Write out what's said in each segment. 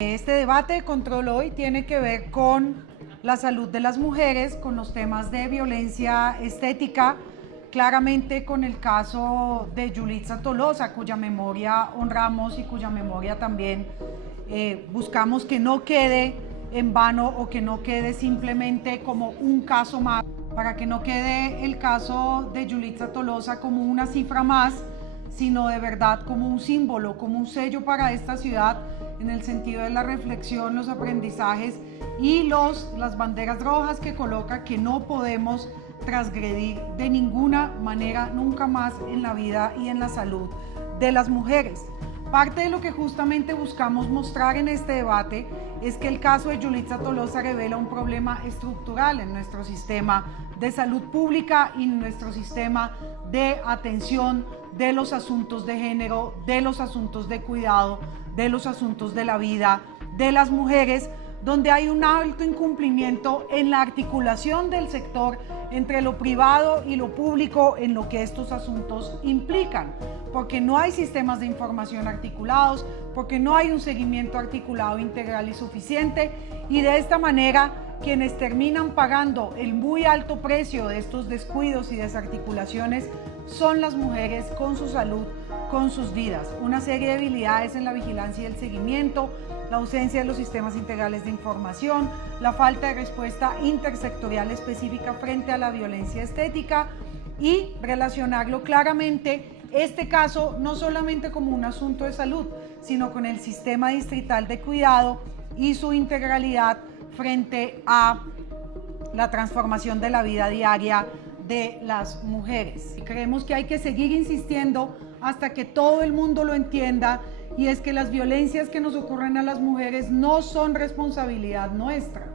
Este debate de control hoy tiene que ver con la salud de las mujeres, con los temas de violencia estética, claramente con el caso de Yulitza Tolosa, cuya memoria honramos y cuya memoria también buscamos que no quede en vano o que no quede simplemente como un caso más, para que no quede el caso de Yulitza Tolosa como una cifra más, sino de verdad como un símbolo, como un sello para esta ciudad, en el sentido de la reflexión, los aprendizajes y las banderas rojas que coloca, que no podemos transgredir de ninguna manera, nunca más en la vida y en la salud de las mujeres. Parte de lo que justamente buscamos mostrar en este debate es que el caso de Yulitza Tolosa revela un problema estructural en nuestro sistema de salud pública y en nuestro sistema de atención de los asuntos de género, de los asuntos de cuidado, de los asuntos de la vida de las mujeres, donde hay un alto incumplimiento en la articulación del sector entre lo privado y lo público en lo que estos asuntos implican, porque no hay sistemas de información articulados, porque no hay un seguimiento articulado integral y suficiente, y de esta manera quienes terminan pagando el muy alto precio de estos descuidos y desarticulaciones son las mujeres con su salud, con sus vidas. Una serie de debilidades en la vigilancia y el seguimiento, la ausencia de los sistemas integrales de información, la falta de respuesta intersectorial específica frente a la violencia estética y relacionarlo claramente este caso no solamente como un asunto de salud, sino con el sistema distrital de cuidado y su integralidad frente a la transformación de la vida diaria de las mujeres. Y creemos que hay que seguir insistiendo hasta que todo el mundo lo entienda, y es que las violencias que nos ocurren a las mujeres no son responsabilidad nuestra.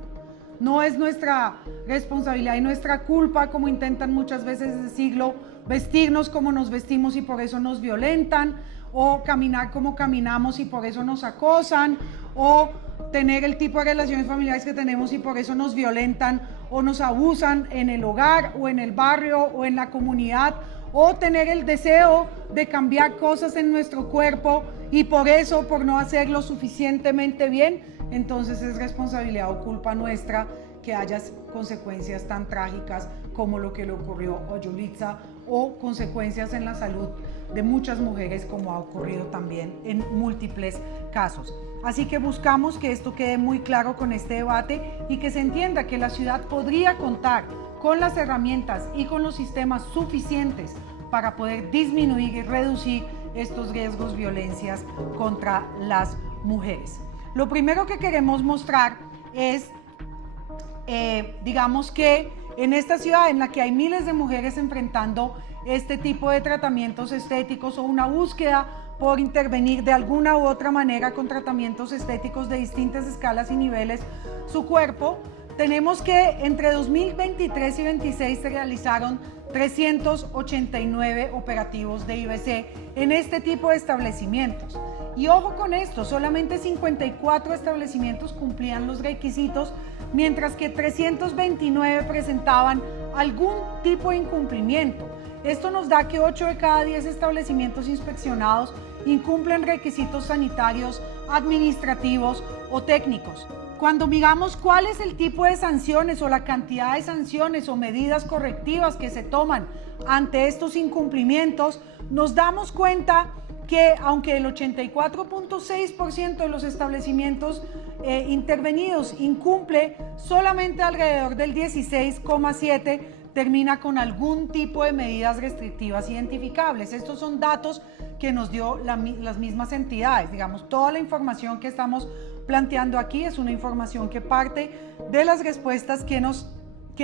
No es nuestra responsabilidad y nuestra culpa, como intentan muchas veces decirlo, vestirnos como nos vestimos y por eso nos violentan, o caminar como caminamos y por eso nos acosan, o tener el tipo de relaciones familiares que tenemos y por eso nos violentan o nos abusan en el hogar o en el barrio o en la comunidad, o tener el deseo de cambiar cosas en nuestro cuerpo y por eso, por no hacerlo suficientemente bien, entonces es responsabilidad o culpa nuestra que haya consecuencias tan trágicas como lo que le ocurrió a Yulitza, o consecuencias en la salud de muchas mujeres, como ha ocurrido también en múltiples casos. Así que buscamos que esto quede muy claro con este debate y que se entienda que la ciudad podría contar con las herramientas y con los sistemas suficientes para poder disminuir y reducir estos riesgos, violencias contra las mujeres. Lo primero que queremos mostrar es, digamos que en esta ciudad en la que hay miles de mujeres enfrentando este tipo de tratamientos estéticos o una búsqueda por intervenir de alguna u otra manera con tratamientos estéticos de distintas escalas y niveles su cuerpo, tenemos que entre 2023 y 2026 se realizaron 389 operativos de IBC en este tipo de establecimientos. Y ojo con esto, solamente 54 establecimientos cumplían los requisitos, mientras que 329 presentaban algún tipo de incumplimiento. Esto nos da que 8 de cada 10 establecimientos inspeccionados incumplen requisitos sanitarios, administrativos o técnicos. Cuando miramos cuál es el tipo de sanciones o la cantidad de sanciones o medidas correctivas que se toman ante estos incumplimientos, nos damos cuenta que aunque el 84.6% de los establecimientos intervenidos incumple, solamente alrededor del 16,7% termina con algún tipo de medidas restrictivas identificables. Estos son datos que nos dio las mismas entidades. Digamos, toda la información que estamos planteando aquí es una información que parte de las respuestas que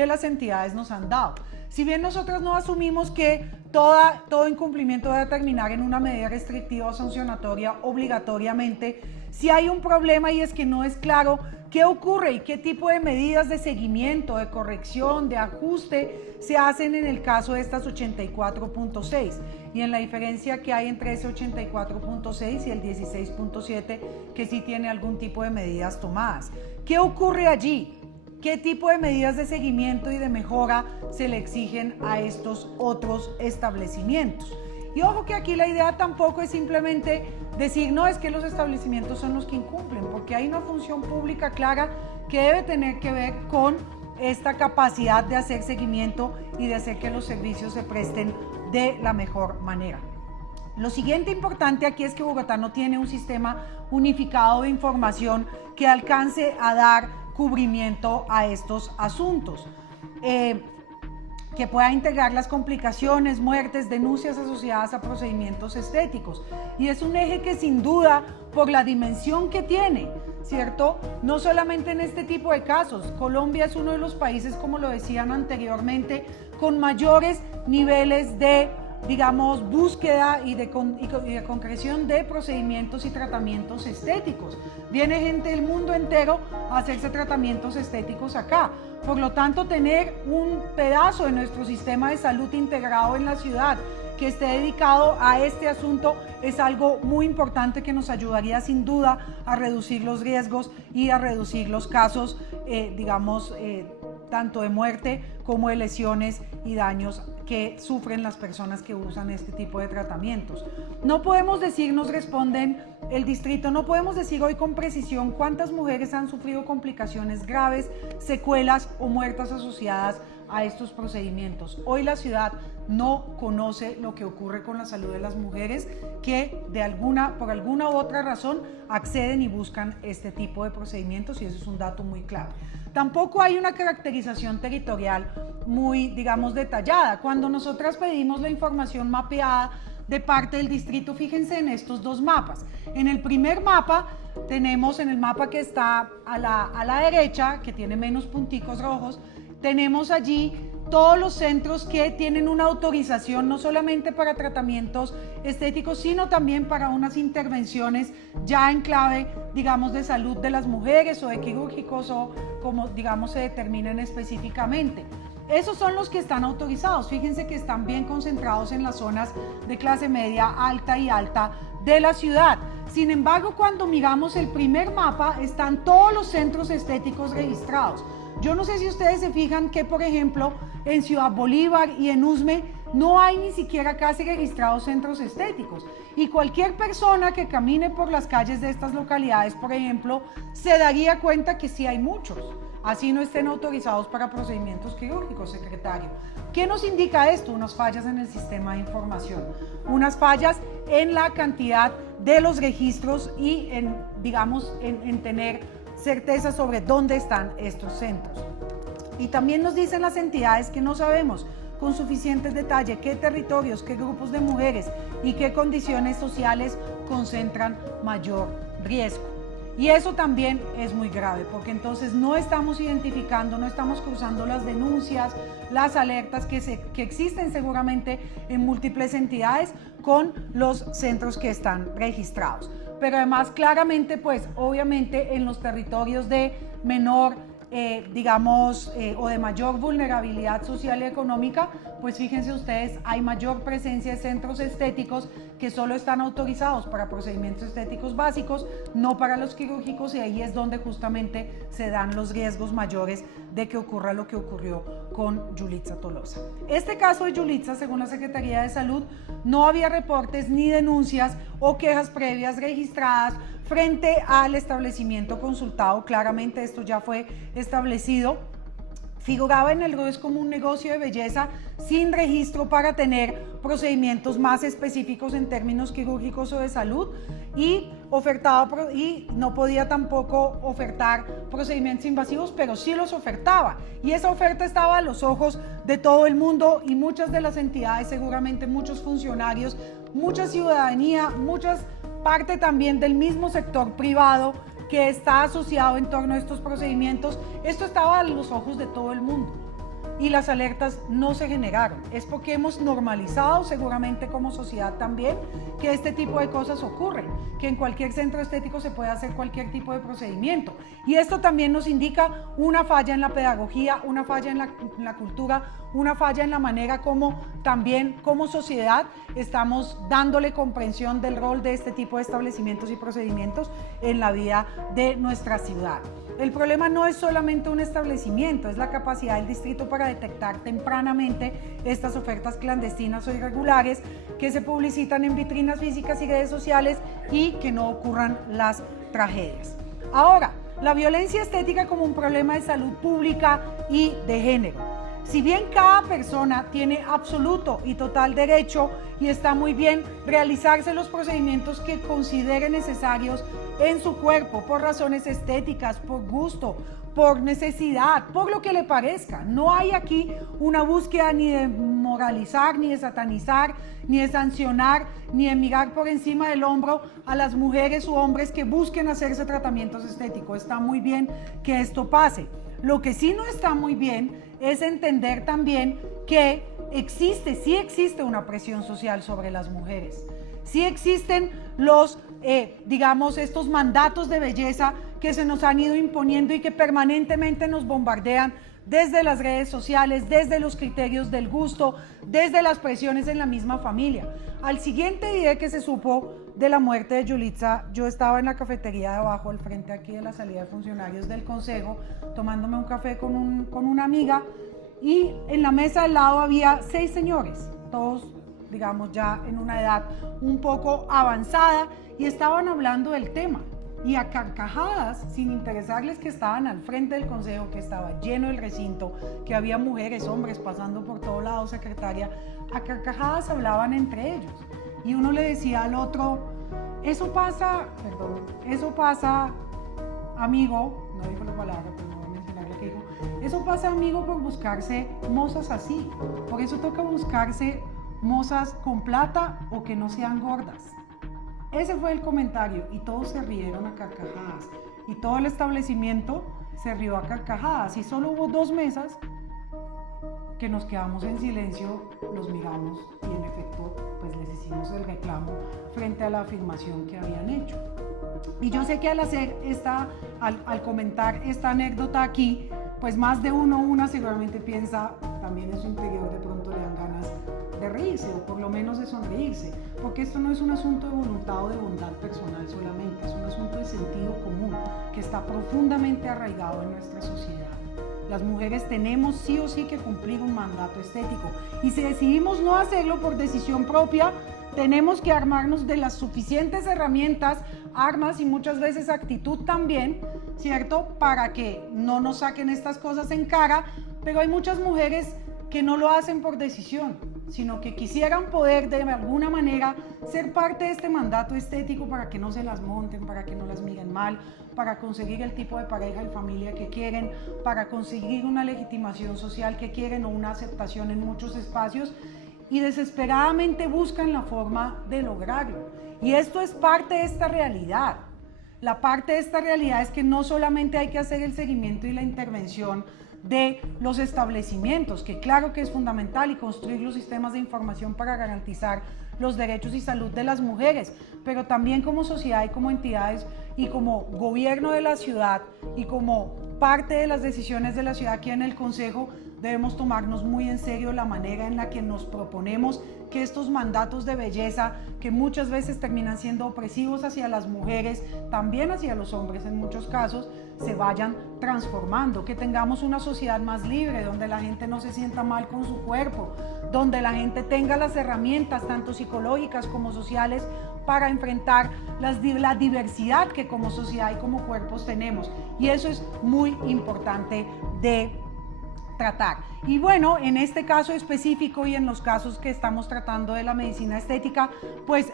las entidades nos han dado. Si bien nosotros no asumimos que todo incumplimiento debe terminar en una medida restrictiva o sancionatoria obligatoriamente, sí hay un problema, y es que no es claro qué ocurre y qué tipo de medidas de seguimiento, de corrección, de ajuste se hacen en el caso de estas 84.6 y en la diferencia que hay entre ese 84.6 y el 16.7 que sí tiene algún tipo de medidas tomadas. ¿Qué ocurre allí? ¿Qué tipo de medidas de seguimiento y de mejora se le exigen a estos otros establecimientos? Y ojo que aquí la idea tampoco es simplemente decir, no, es que los establecimientos son los que incumplen, porque hay una función pública clara que debe tener que ver con esta capacidad de hacer seguimiento y de hacer que los servicios se presten de la mejor manera. Lo siguiente importante aquí es que Bogotá no tiene un sistema unificado de información que alcance a dar cubrimiento a estos asuntos, que pueda integrar las complicaciones, muertes, denuncias asociadas a procedimientos estéticos. Y es un eje que sin duda, por la dimensión que tiene, ¿cierto? No solamente en este tipo de casos. Colombia es uno de los países, como lo decían anteriormente, con mayores niveles de, digamos, búsqueda y de concreción de procedimientos y tratamientos estéticos. Viene gente del mundo entero a hacerse tratamientos estéticos acá. Por lo tanto, tener un pedazo de nuestro sistema de salud integrado en la ciudad que esté dedicado a este asunto es algo muy importante que nos ayudaría sin duda a reducir los riesgos y a reducir los casos, tanto de muerte como de lesiones y daños que sufren las personas que usan este tipo de tratamientos. No podemos decir, nos responden el distrito, no podemos decir hoy con precisión cuántas mujeres han sufrido complicaciones graves, secuelas o muertes asociadas a estos procedimientos. Hoy la ciudad no conoce lo que ocurre con la salud de las mujeres que por alguna u otra razón acceden y buscan este tipo de procedimientos, y eso es un dato muy clave. Tampoco hay una caracterización territorial muy, digamos, detallada. Cuando nosotras pedimos la información mapeada de parte del distrito, fíjense en estos dos mapas. En el primer mapa tenemos, en el mapa que está a la derecha, que tiene menos punticos rojos, tenemos allí todos los centros que tienen una autorización no solamente para tratamientos estéticos, sino también para unas intervenciones ya en clave, digamos, de salud de las mujeres o de quirúrgicos o como, digamos, se determinen específicamente. Esos son los que están autorizados. Fíjense que están bien concentrados en las zonas de clase media, alta y alta de la ciudad. Sin embargo, cuando miramos el primer mapa, están todos los centros estéticos registrados. Yo no sé si ustedes se fijan que, por ejemplo, en Ciudad Bolívar y en Usme no hay ni siquiera casi registrados centros estéticos. Y cualquier persona que camine por las calles de estas localidades, por ejemplo, se daría cuenta que sí hay muchos. Así no estén autorizados para procedimientos quirúrgicos, secretario. ¿Qué nos indica esto? Unas fallas en el sistema de información, unas fallas en la cantidad de los registros y en tener certeza sobre dónde están estos centros. Y también nos dicen las entidades que no sabemos con suficiente detalle qué territorios, qué grupos de mujeres y qué condiciones sociales concentran mayor riesgo. Y eso también es muy grave, porque entonces no estamos identificando, no estamos cruzando las denuncias, las alertas que existen seguramente en múltiples entidades con los centros que están registrados. Pero además claramente, pues obviamente en los territorios de menor o de mayor vulnerabilidad social y económica, pues fíjense ustedes, hay mayor presencia de centros estéticos que solo están autorizados para procedimientos estéticos básicos, no para los quirúrgicos, y ahí es donde justamente se dan los riesgos mayores de que ocurra lo que ocurrió con Yulitza Tolosa. Este caso de Yulitza, según la Secretaría de Salud, no había reportes ni denuncias o quejas previas registradas frente al establecimiento consultado. Claramente esto ya fue establecido. Figuraba en el ROES como un negocio de belleza sin registro para tener procedimientos más específicos en términos quirúrgicos o de salud, y no podía tampoco ofertar procedimientos invasivos, pero sí los ofertaba, y esa oferta estaba a los ojos de todo el mundo, y muchas de las entidades, seguramente muchos funcionarios, mucha ciudadanía, parte también del mismo sector privado que está asociado en torno a estos procedimientos, esto estaba a los ojos de todo el mundo y las alertas no se generaron. Es porque hemos normalizado seguramente como sociedad también que este tipo de cosas ocurren, que en cualquier centro estético se puede hacer cualquier tipo de procedimiento, y esto también nos indica una falla en la pedagogía, una falla en la cultura, una falla en la manera como también como sociedad estamos dándole comprensión del rol de este tipo de establecimientos y procedimientos en la vida de nuestra ciudad. El problema no es solamente un establecimiento, es la capacidad del distrito para detectar tempranamente estas ofertas clandestinas o irregulares que se publicitan en vitrinas físicas y redes sociales y que no ocurran las tragedias. Ahora, la violencia estética como un problema de salud pública y de género. Si bien cada persona tiene absoluto y total derecho y está muy bien realizarse los procedimientos que considere necesarios en su cuerpo por razones estéticas, por gusto, por necesidad, por lo que le parezca. No hay aquí una búsqueda ni de moralizar, ni de satanizar, ni de sancionar, ni de mirar por encima del hombro a las mujeres u hombres que busquen hacerse tratamientos estéticos. Está muy bien que esto pase. Lo que sí no está muy bien es entender también que sí existe una presión social sobre las mujeres. Sí existen estos mandatos de belleza que se nos han ido imponiendo y que permanentemente nos bombardean desde las redes sociales, desde los criterios del gusto, desde las presiones en la misma familia. Al siguiente día que se supo de la muerte de Yulitza, yo estaba en la cafetería de abajo, al frente aquí de la salida de funcionarios del consejo, tomándome un café con una amiga, y en la mesa al lado había 6 señores, todos, digamos, ya en una edad un poco avanzada, y estaban hablando del tema. Y a carcajadas, sin interesarles que estaban al frente del consejo, que estaba lleno el recinto, que había mujeres, hombres pasando por todo lado, secretaria, a carcajadas hablaban entre ellos. Y uno le decía al otro, eso pasa, amigo, no dijo la palabra, pero no voy a mencionar lo que dijo, eso pasa, amigo, por buscarse mozas así. Por eso toca buscarse mozas con plata o que no sean gordas. Ese fue el comentario y todos se rieron a carcajadas y todo el establecimiento se rió a carcajadas y solo hubo 2 mesas que nos quedamos en silencio, los miramos y en efecto pues les hicimos el reclamo frente a la afirmación que habían hecho. Y yo sé que al comentar esta anécdota aquí, pues más de uno o una seguramente piensa también en su interior, de pronto le dan ganas de reírse o por lo menos de sonreírse, porque esto no es un asunto de voluntad o de bondad personal solamente, es un asunto de sentido común que está profundamente arraigado en nuestra sociedad. Las mujeres tenemos sí o sí que cumplir un mandato estético y si decidimos no hacerlo por decisión propia, tenemos que armarnos de las suficientes herramientas, armas y muchas veces actitud también, ¿cierto? Para que no nos saquen estas cosas en cara, pero hay muchas mujeres que no lo hacen por decisión, sino que quisieran poder de alguna manera ser parte de este mandato estético para que no se las monten, para que no las miren mal, para conseguir el tipo de pareja y familia que quieren, para conseguir una legitimación social que quieren o una aceptación en muchos espacios y desesperadamente buscan la forma de lograrlo. Y esto es parte de esta realidad. La parte de esta realidad es que no solamente hay que hacer el seguimiento y la intervención de los establecimientos, que claro que es fundamental, y construir los sistemas de información para garantizar los derechos y salud de las mujeres, pero también como sociedad y como entidades y como gobierno de la ciudad y como parte de las decisiones de la ciudad aquí en el Consejo, debemos tomarnos muy en serio la manera en la que nos proponemos que estos mandatos de belleza, que muchas veces terminan siendo opresivos hacia las mujeres, también hacia los hombres en muchos casos, se vayan transformando, que tengamos una sociedad más libre, donde la gente no se sienta mal con su cuerpo, donde la gente tenga las herramientas, tanto psicológicas como sociales, para enfrentar la diversidad que como sociedad y como cuerpos tenemos. Y eso es muy importante de tratar. Y bueno, en este caso específico y en los casos que estamos tratando de la medicina estética, pues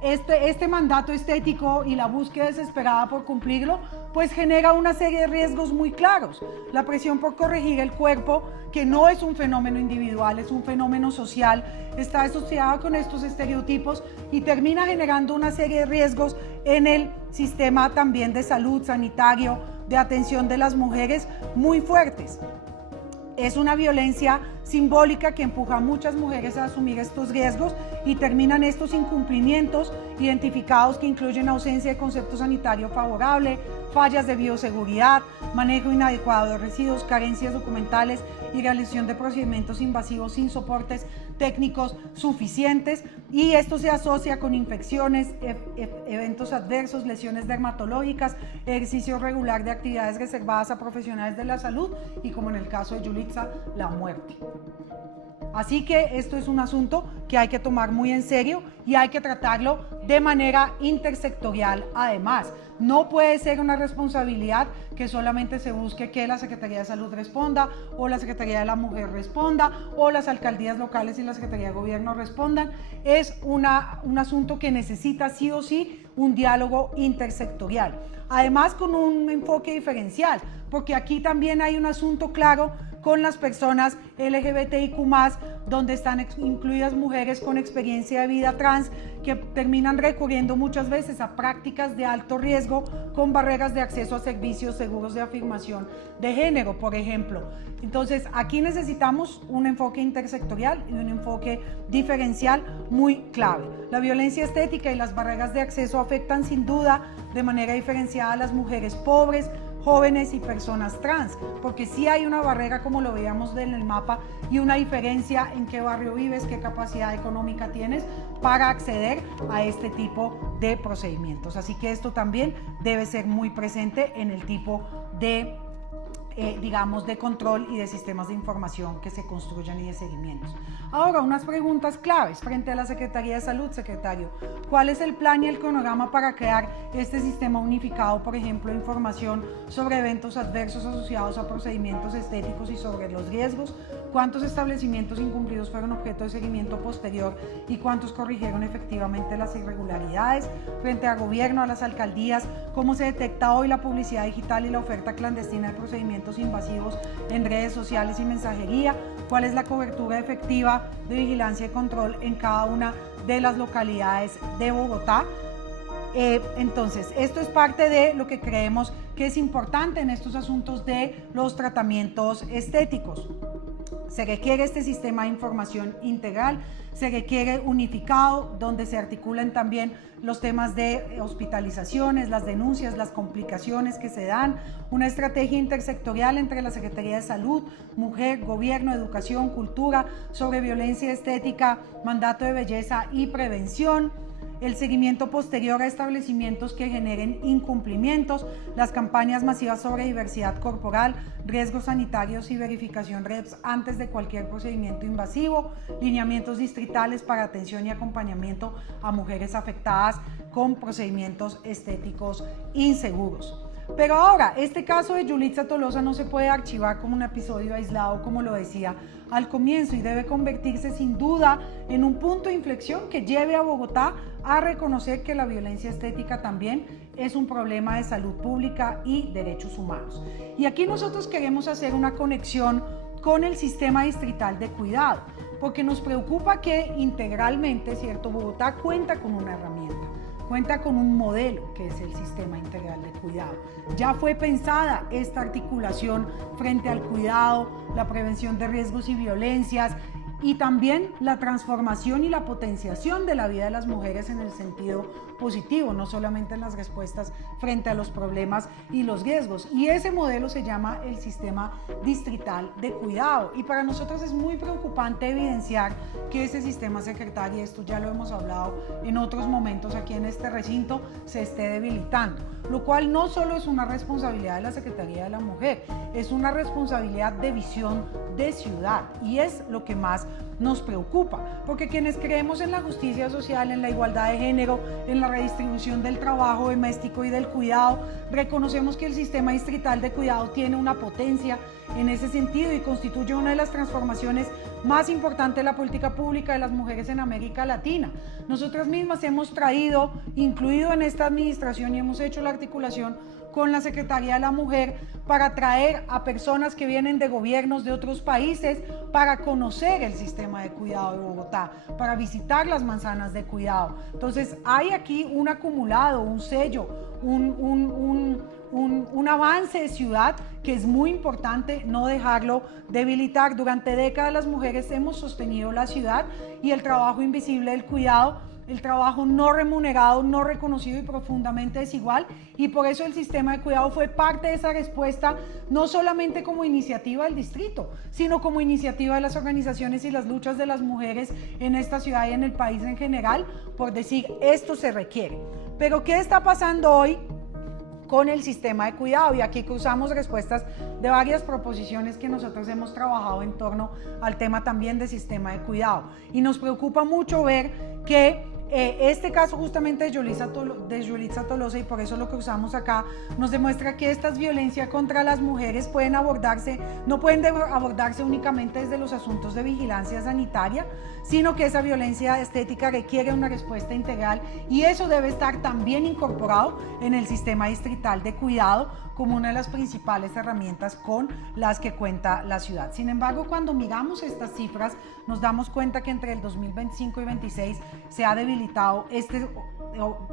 este mandato estético y la búsqueda desesperada por cumplirlo, pues genera una serie de riesgos muy claros. La presión por corregir el cuerpo, que no es un fenómeno individual, es un fenómeno social, está asociada con estos estereotipos y termina generando una serie de riesgos en el sistema también de salud sanitario, de atención de las mujeres muy fuertes. Es una violencia simbólica que empuja a muchas mujeres a asumir estos riesgos y terminan estos incumplimientos identificados que incluyen ausencia de concepto sanitario favorable, fallas de bioseguridad, manejo inadecuado de residuos, carencias documentales y realización de procedimientos invasivos sin soportes técnicos suficientes, y esto se asocia con infecciones, eventos adversos, lesiones dermatológicas, ejercicio regular de actividades reservadas a profesionales de la salud y, como en el caso de Yulitza, la muerte. Así que esto es un asunto que hay que tomar muy en serio y hay que tratarlo de manera intersectorial. Además, no puede ser una responsabilidad que solamente se busque que la Secretaría de Salud responda, o la Secretaría de la Mujer responda, o las alcaldías locales y la Secretaría de Gobierno respondan. Es un asunto que necesita sí o sí un diálogo intersectorial. Además, con un enfoque diferencial, porque aquí también hay un asunto claro con las personas LGBTIQ+, donde están incluidas mujeres con experiencia de vida trans, que terminan recurriendo muchas veces a prácticas de alto riesgo con barreras de acceso a servicios seguros de afirmación de género, por ejemplo. Entonces, aquí necesitamos un enfoque intersectorial y un enfoque diferencial muy clave. La violencia estética y las barreras de acceso afectan sin duda de manera diferenciada a las mujeres pobres, jóvenes y personas trans, porque sí hay una barrera, como lo veíamos en el mapa, y una diferencia en qué barrio vives, qué capacidad económica tienes para acceder a este tipo de procedimientos. Así que esto también debe ser muy presente en el tipo de de control y de sistemas de información que se construyan y de seguimientos. Ahora, unas preguntas claves frente a la Secretaría de Salud, secretario. ¿Cuál es el plan y el cronograma para crear este sistema unificado, por ejemplo, de información sobre eventos adversos asociados a procedimientos estéticos y sobre los riesgos? ¿Cuántos establecimientos incumplidos fueron objeto de seguimiento posterior y cuántos corrigieron efectivamente las irregularidades? Frente al gobierno, a las alcaldías, ¿cómo se detecta hoy la publicidad digital y la oferta clandestina de procedimientos invasivos en redes sociales y mensajería? ¿Cuál es la cobertura efectiva de vigilancia y control en cada una de las localidades de Bogotá? Entonces, esto es parte de lo que creemos que es importante en estos asuntos de los tratamientos estéticos. Se requiere este sistema de información integral, se requiere unificado, donde se articulen también los temas de hospitalizaciones, las denuncias, las complicaciones que se dan, una estrategia intersectorial entre la Secretaría de Salud, Mujer, Gobierno, Educación, Cultura, sobre violencia estética, mandato de belleza y prevención, el seguimiento posterior a establecimientos que generen incumplimientos, las campañas masivas sobre diversidad corporal, riesgos sanitarios y verificación REPS antes de cualquier procedimiento invasivo, lineamientos distritales para atención y acompañamiento a mujeres afectadas con procedimientos estéticos inseguros. Pero ahora, este caso de Yulitza Tolosa no se puede archivar como un episodio aislado, como lo decía al comienzo, y debe convertirse sin duda en un punto de inflexión que lleve a Bogotá a reconocer que la violencia estética también es un problema de salud pública y derechos humanos. Y aquí nosotros queremos hacer una conexión con el sistema distrital de cuidado, porque nos preocupa que integralmente, ¿cierto?, Bogotá cuenta con una herramienta. Cuenta con un modelo que es el Sistema Integral de Cuidado. Ya fue pensada esta articulación frente al cuidado, la prevención de riesgos y violencias, y también la transformación y la potenciación de la vida de las mujeres en el sentido positivo, no solamente en las respuestas frente a los problemas y los riesgos. Y ese modelo se llama el Sistema Distrital de Cuidado. Y para nosotros es muy preocupante evidenciar que ese sistema, secretaria, y esto ya lo hemos hablado en otros momentos aquí en este recinto, se esté debilitando, lo cual no solo es una responsabilidad de la Secretaría de la Mujer, es una responsabilidad de visión de ciudad, y es lo que más nos preocupa, porque quienes creemos en la justicia social, en la igualdad de género, en la redistribución del trabajo doméstico y del cuidado, reconocemos que el sistema distrital de cuidado tiene una potencia en ese sentido y constituye una de las transformaciones más importantes de la política pública de las mujeres en América Latina. Nosotras mismas hemos traído, incluido en esta administración, y hemos hecho la articulación con la Secretaría de la Mujer para traer a personas que vienen de gobiernos de otros países para conocer el sistema de cuidado de Bogotá, para visitar las manzanas de cuidado. Entonces hay aquí un acumulado, un sello, un avance de ciudad que es muy importante no dejarlo debilitar. Durante décadas las mujeres hemos sostenido la ciudad y el trabajo invisible del cuidado el trabajo no remunerado, no reconocido y profundamente desigual, y por eso el sistema de cuidado fue parte de esa respuesta, no solamente como iniciativa del distrito, sino como iniciativa de las organizaciones y las luchas de las mujeres en esta ciudad y en el país en general, por decir, esto se requiere. Pero ¿qué está pasando hoy con el sistema de cuidado? Y aquí cruzamos respuestas de varias proposiciones que nosotros hemos trabajado en torno al tema también de sistema de cuidado. Y nos preocupa mucho ver que este caso justamente de Yulitza Tolosa, y por eso lo cruzamos acá, nos demuestra que estas violencias contra las mujeres no pueden abordarse únicamente desde los asuntos de vigilancia sanitaria, sino que esa violencia estética requiere una respuesta integral, y eso debe estar también incorporado en el sistema distrital de cuidado como una de las principales herramientas con las que cuenta la ciudad. Sin embargo, cuando miramos estas cifras, nos damos cuenta que entre el 2025 y 2026 se ha debilitado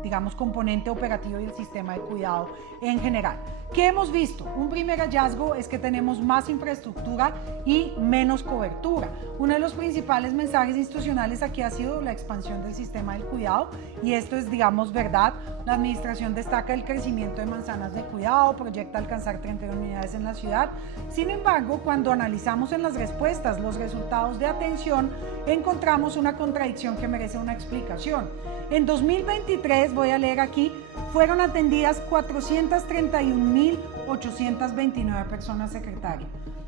digamos, componente operativo del sistema de cuidado en general. ¿Qué hemos visto? Un primer hallazgo es que tenemos más infraestructura y menos cobertura. Uno de los principales mensajes institucionales aquí ha sido la expansión del sistema del cuidado, y esto es, digamos, verdad. La administración destaca el crecimiento de manzanas de cuidado, proyecta alcanzar 31 unidades en la ciudad. Sin embargo, cuando analizamos en las respuestas los resultados de atención, encontramos una contradicción que merece una explicación. En 2023, voy a leer aquí, fueron atendidas 431.829 personas, secretaria.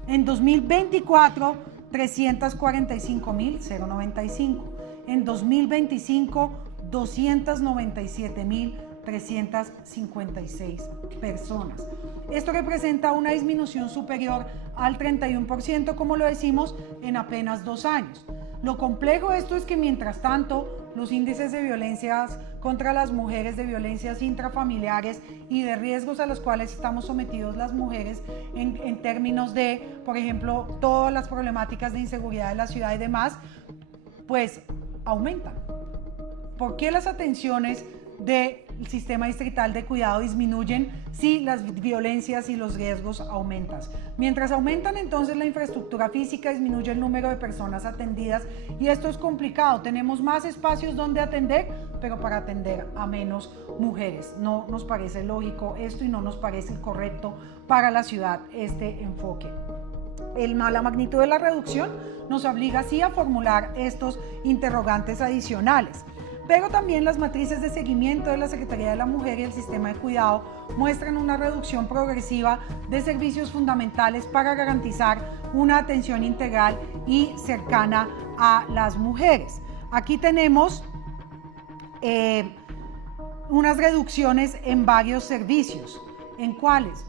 En 2024, 345.095. En 2025, 297.356 personas. Esto representa una disminución superior al 31%, como lo decimos, en apenas 2 años. Lo complejo de esto es que, mientras tanto, los índices de violencias contra las mujeres, de violencias intrafamiliares y de riesgos a los cuales estamos sometidos las mujeres en términos de, por ejemplo, todas las problemáticas de inseguridad de la ciudad y demás, pues aumentan. ¿Por qué las atenciones del sistema distrital de cuidado disminuyen si las violencias y los riesgos aumentan? Mientras aumentan entonces la infraestructura física, disminuye el número de personas atendidas, y esto es complicado. Tenemos más espacios donde atender, pero para atender a menos mujeres. No nos parece lógico esto y no nos parece correcto para la ciudad este enfoque. La magnitud de la reducción nos obliga así a formular estos interrogantes adicionales. Pero también las matrices de seguimiento de la Secretaría de la Mujer y el sistema de cuidado muestran una reducción progresiva de servicios fundamentales para garantizar una atención integral y cercana a las mujeres. Aquí tenemos unas reducciones en varios servicios. ¿En cuáles?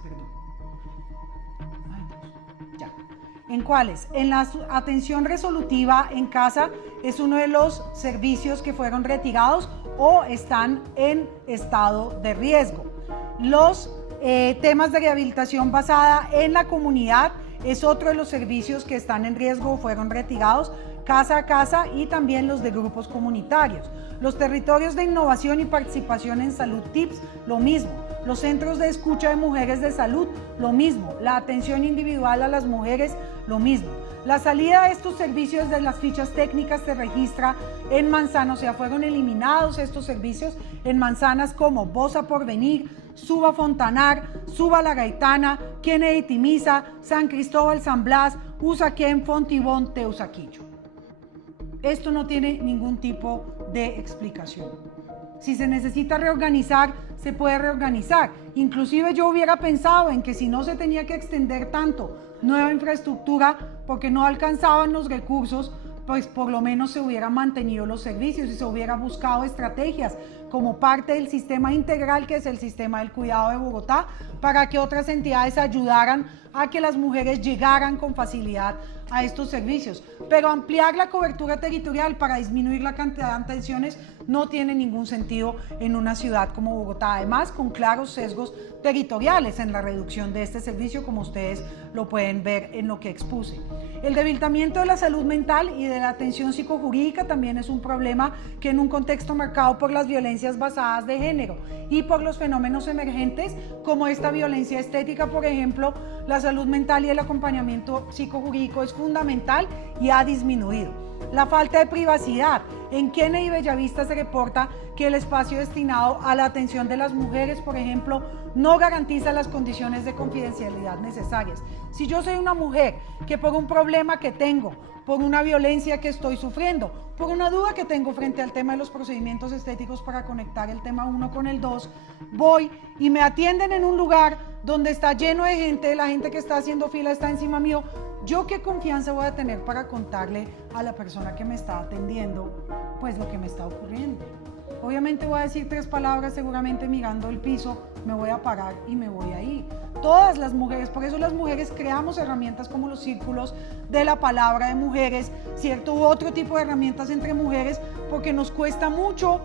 ¿En cuáles? En la atención resolutiva en casa es uno de los servicios que fueron retirados o están en estado de riesgo. Los temas de rehabilitación basada en la comunidad es otro de los servicios que están en riesgo o fueron retirados casa a casa, y también los de grupos comunitarios. Los territorios de innovación y participación en salud TIPS, lo mismo. Los centros de escucha de mujeres de salud, lo mismo. La atención individual a las mujeres, lo mismo. La salida de estos servicios de las fichas técnicas se registra en manzanas, o sea, fueron eliminados estos servicios en manzanas como Bosa Porvenir, Suba Fontanar, Suba La Gaitana, Kennedy Timiza, San Cristóbal San Blas, Usaquén, Fontibón, Teusaquillo. Esto no tiene ningún tipo de explicación. Si se necesita reorganizar, se puede reorganizar. Inclusive yo hubiera pensado en que si no se tenía que extender tanto nueva infraestructura porque no alcanzaban los recursos, pues por lo menos se hubieran mantenido los servicios y se hubiera buscado estrategias como parte del sistema integral que es el sistema del cuidado de Bogotá, para que otras entidades ayudaran a que las mujeres llegaran con facilidad a estos servicios. Pero ampliar la cobertura territorial para disminuir la cantidad de atenciones no tiene ningún sentido en una ciudad como Bogotá, además con claros sesgos territoriales en la reducción de este servicio, como ustedes lo pueden ver en lo que expuse. El debilitamiento de la salud mental y de la atención psicojurídica también es un problema que, en un contexto marcado por las violencias basadas de género y por los fenómenos emergentes como esta violencia estética, por ejemplo, la salud mental y el acompañamiento psicojurídico es fundamental y ha disminuido. La falta de privacidad. En Kennedy y Bellavista se reporta que el espacio destinado a la atención de las mujeres, por ejemplo, no garantiza las condiciones de confidencialidad necesarias. Si yo soy una mujer que por un problema que tengo, por una violencia que estoy sufriendo, por una duda que tengo frente al tema de los procedimientos estéticos para conectar el tema 1 con el 2, voy y me atienden en un lugar donde está lleno de gente, la gente que está haciendo fila está encima mío, ¿yo qué confianza voy a tener para contarle a la persona que me está atendiendo pues lo que me está ocurriendo? Obviamente voy a decir 3 palabras, seguramente mirando el piso, me voy a parar y me voy a ir. Todas las mujeres, por eso las mujeres creamos herramientas como los círculos de la palabra de mujeres, ¿cierto? U otro tipo de herramientas entre mujeres, porque nos cuesta mucho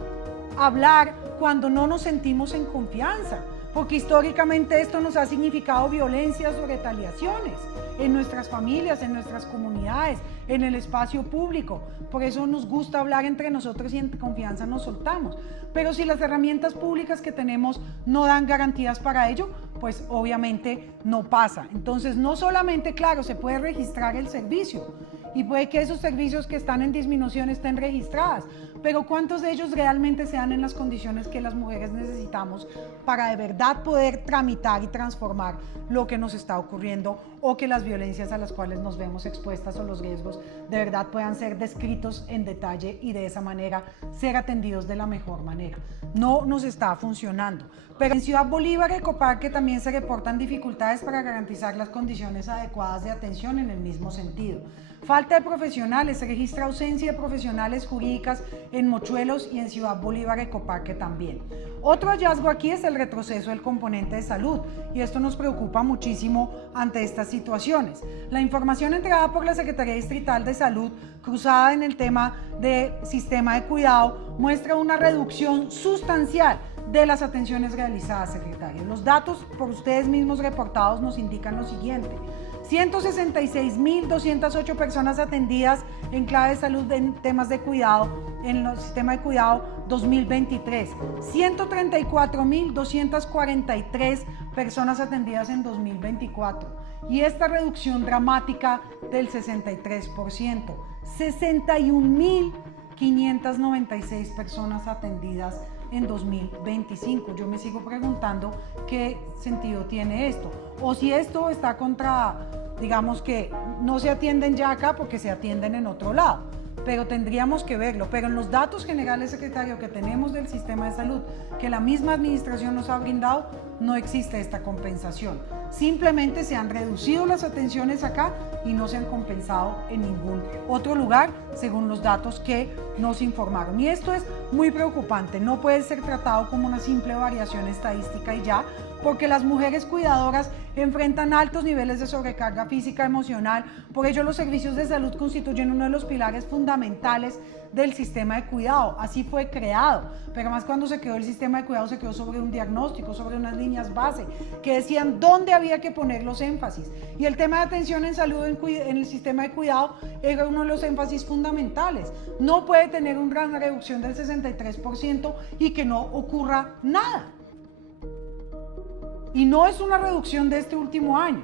hablar cuando no nos sentimos en confianza, porque históricamente esto nos ha significado violencias o retaliaciones en nuestras familias, en nuestras comunidades, en el espacio público. Por eso nos gusta hablar entre nosotros y en confianza nos soltamos. Pero si las herramientas públicas que tenemos no dan garantías para ello, pues obviamente no pasa. Entonces no solamente, claro, se puede registrar el servicio y puede que esos servicios que están en disminución estén registradas, pero ¿cuántos de ellos realmente se dan en las condiciones que las mujeres necesitamos para de verdad poder tramitar y transformar lo que nos está ocurriendo, o que las violencias a las cuales nos vemos expuestas o los riesgos de verdad puedan ser descritos en detalle y de esa manera ser atendidos de la mejor manera? No nos está funcionando. Pero en Ciudad Bolívar y Ecoparque también se reportan dificultades para garantizar las condiciones adecuadas de atención en el mismo sentido. Falta de profesionales, se registra ausencia de profesionales jurídicas en Mochuelos y en Ciudad Bolívar y Ecoparque también. Otro hallazgo aquí es el retroceso del componente de salud, y esto nos preocupa muchísimo ante estas situaciones. La información entregada por la Secretaría Distrital de Salud, cruzada en el tema de sistema de cuidado, muestra una reducción sustancial de las atenciones realizadas, secretario. Los datos por ustedes mismos reportados nos indican lo siguiente: 166.208 personas atendidas en clave de salud en temas de cuidado en el sistema de cuidado 2023, 134.243 personas atendidas en 2024, y esta reducción dramática del 63%, 61.596 personas atendidas en 2025. Yo me sigo preguntando qué sentido tiene esto, o si esto está contra, digamos que no se atienden ya acá porque se atienden en otro lado, pero tendríamos que verlo. Pero en los datos generales, secretario, que tenemos del sistema de salud, que la misma administración nos ha brindado, no existe esta compensación. Simplemente se han reducido las atenciones acá y no se han compensado en ningún otro lugar, según los datos que nos informaron. Y esto es muy preocupante. No puede ser tratado como una simple variación estadística y ya, porque las mujeres cuidadoras enfrentan altos niveles de sobrecarga física, emocional. Por ello, los servicios de salud constituyen uno de los pilares fundamentales del sistema de cuidado. Así fue creado, pero además cuando se creó el sistema de cuidado se creó sobre un diagnóstico, sobre unas líneas base que decían dónde había que poner los énfasis, y el tema de atención en salud en el sistema de cuidado era uno de los énfasis fundamentales. No puede tener una gran reducción del 63% y que no ocurra nada. Y no es una reducción de este último año,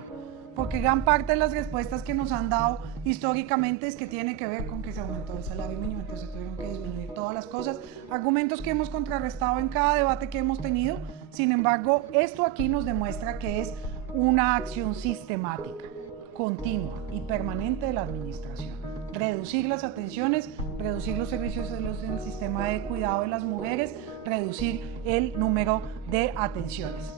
porque gran parte de las respuestas que nos han dado históricamente es que tiene que ver con que se aumentó el salario mínimo, entonces se tuvieron que disminuir todas las cosas, argumentos que hemos contrarrestado en cada debate que hemos tenido. Sin embargo, esto aquí nos demuestra que es una acción sistemática, continua y permanente de la administración. Reducir las atenciones, reducir los servicios en el sistema de cuidado de las mujeres, reducir el número de atenciones.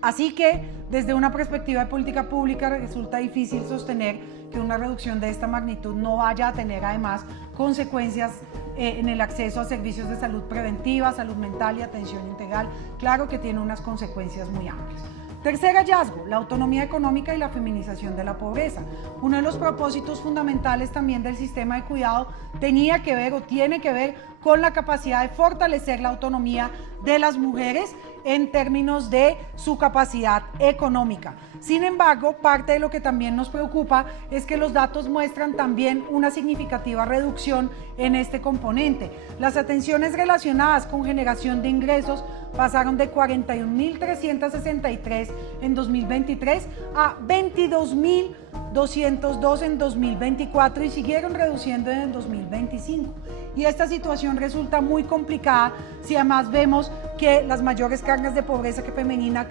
Así que, desde una perspectiva de política pública, resulta difícil sostener que una reducción de esta magnitud no vaya a tener además consecuencias en el acceso a servicios de salud preventiva, salud mental y atención integral. Claro que tiene unas consecuencias muy amplias. Tercer hallazgo, la autonomía económica y la feminización de la pobreza. Uno de los propósitos fundamentales también del sistema de cuidado tenía que ver o tiene que ver con la capacidad de fortalecer la autonomía de las mujeres en términos de su capacidad económica. Sin embargo, parte de lo que también nos preocupa es que los datos muestran también una significativa reducción en este componente. Las atenciones relacionadas con generación de ingresos pasaron de 41.363 en 2023 a 22.202 en 2024 y siguieron reduciendo en el 2025. Y esta situación resulta muy complicada si además vemos que las mayores cargas de pobreza femenina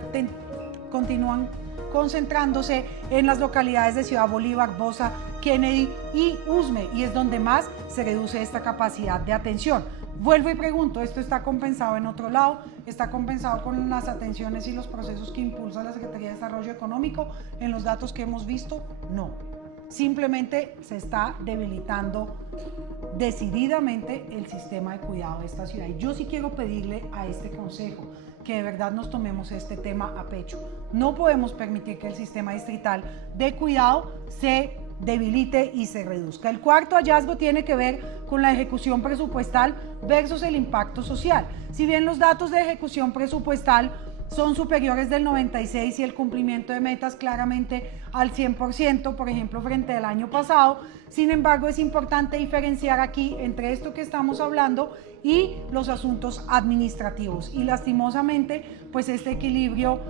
continúan concentrándose en las localidades de Ciudad Bolívar, Bosa, Kennedy y Usme, y es donde más se reduce esta capacidad de atención. Vuelvo y pregunto, ¿esto está compensado en otro lado? ¿Está compensado con las atenciones y los procesos que impulsa la Secretaría de Desarrollo Económico en los datos que hemos visto? No. Simplemente se está debilitando decididamente el sistema de cuidado de esta ciudad. Y yo sí quiero pedirle a este consejo que de verdad nos tomemos este tema a pecho. No podemos permitir que el sistema distrital de cuidado se debilite y se reduzca. El cuarto hallazgo tiene que ver con la ejecución presupuestal versus el impacto social. Si bien los datos de ejecución presupuestal son superiores del 96% y el cumplimiento de metas claramente al 100%, por ejemplo, frente al año pasado. Sin embargo, es importante diferenciar aquí entre esto que estamos hablando y los asuntos administrativos. Y lastimosamente, pues este equilibrio,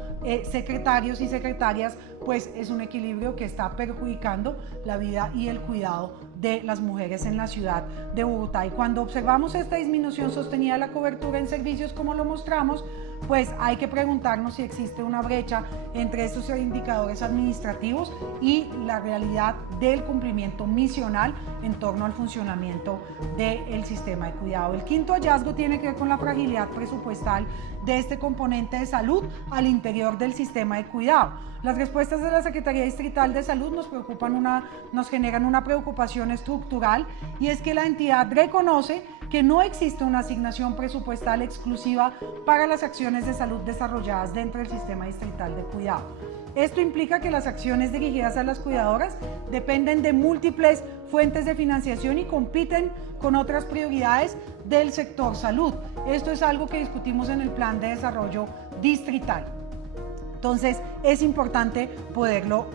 secretarios y secretarias, pues es un equilibrio que está perjudicando la vida y el cuidado de las mujeres en la ciudad de Bogotá. Y cuando observamos esta disminución sostenida de la cobertura en servicios como lo mostramos, pues hay que preguntarnos si existe una brecha entre estos indicadores administrativos y la realidad del cumplimiento misional en torno al funcionamiento del sistema de cuidado. El quinto hallazgo tiene que ver con la fragilidad presupuestal de este componente de salud al interior del sistema de cuidado. Las respuestas de la Secretaría Distrital de Salud nos generan una preocupación estructural, y es que la entidad reconoce que no existe una asignación presupuestal exclusiva para las acciones de salud desarrolladas dentro del sistema distrital de cuidado. Esto implica que las acciones dirigidas a las cuidadoras dependen de múltiples fuentes de financiación y compiten con otras prioridades del sector salud. Esto es algo que discutimos en el Plan de Desarrollo Distrital. Entonces es importante poderlo,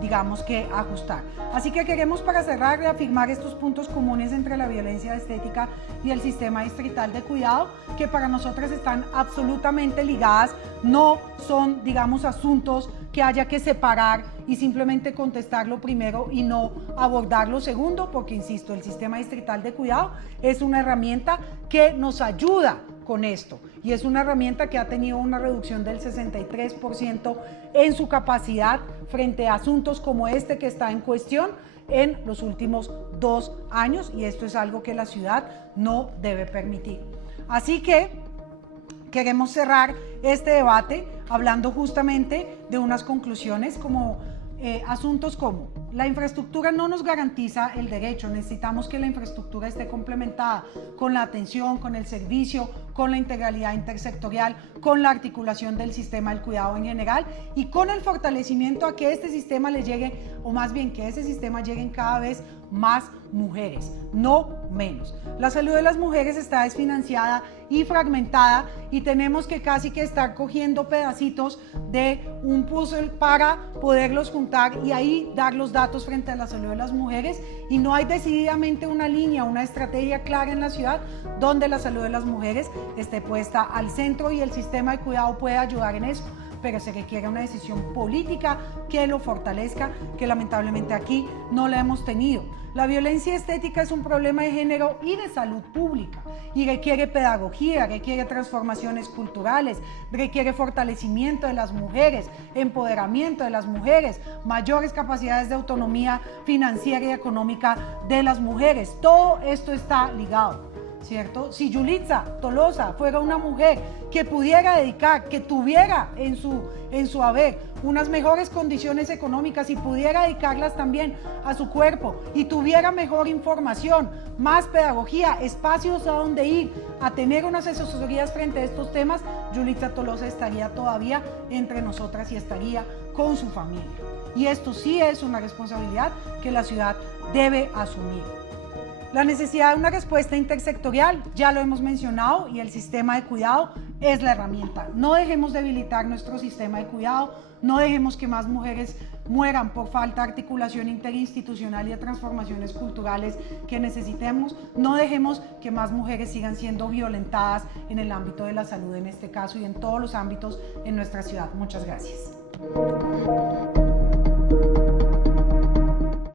digamos que ajustar. Así que queremos, para cerrar, reafirmar estos puntos comunes entre la violencia estética y el sistema distrital de cuidado, que para nosotras están absolutamente ligadas, no son, digamos, asuntos que haya que separar y simplemente contestar lo primero y no abordar lo segundo, porque, insisto, el sistema distrital de cuidado es una herramienta que nos ayuda con esto, y es una herramienta que ha tenido una reducción del 63% en su capacidad frente a asuntos como este que está en cuestión en los últimos 2 años, y esto es algo que la ciudad no debe permitir. Así que queremos cerrar este debate hablando justamente de unas conclusiones como asuntos como: la infraestructura no nos garantiza el derecho, necesitamos que la infraestructura esté complementada con la atención, con el servicio, con la integralidad intersectorial, con la articulación del sistema del cuidado en general y con el fortalecimiento a que este sistema le llegue, o más bien que ese sistema lleguen cada vez más mujeres, no menos. La salud de las mujeres está desfinanciada y fragmentada, y tenemos que casi que estar cogiendo pedacitos de un puzzle para poderlos juntar y ahí dar los datos frente a la salud de las mujeres, y no hay decididamente una línea, una estrategia clara en la ciudad donde la salud de las mujeres esté puesta al centro, y el sistema de cuidado puede ayudar en eso, pero se requiere una decisión política que lo fortalezca, que lamentablemente aquí no la hemos tenido. La violencia estética es un problema de género y de salud pública, y requiere pedagogía, requiere transformaciones culturales, requiere fortalecimiento de las mujeres, empoderamiento de las mujeres, mayores capacidades de autonomía financiera y económica de las mujeres. Todo esto está ligado, ¿cierto? Si Yulitza Tolosa fuera una mujer que pudiera dedicar, que tuviera en su haber unas mejores condiciones económicas y pudiera dedicarlas también a su cuerpo, y tuviera mejor información, más pedagogía, espacios a donde ir, a tener unas asesorías frente a estos temas, Yulitza Tolosa estaría todavía entre nosotras y estaría con su familia. Y esto sí es una responsabilidad que la ciudad debe asumir. La necesidad de una respuesta intersectorial, ya lo hemos mencionado, y el sistema de cuidado es la herramienta. No dejemos debilitar nuestro sistema de cuidado, no dejemos que más mujeres mueran por falta de articulación interinstitucional y de transformaciones culturales que necesitemos, no dejemos que más mujeres sigan siendo violentadas en el ámbito de la salud en este caso y en todos los ámbitos en nuestra ciudad. Muchas gracias.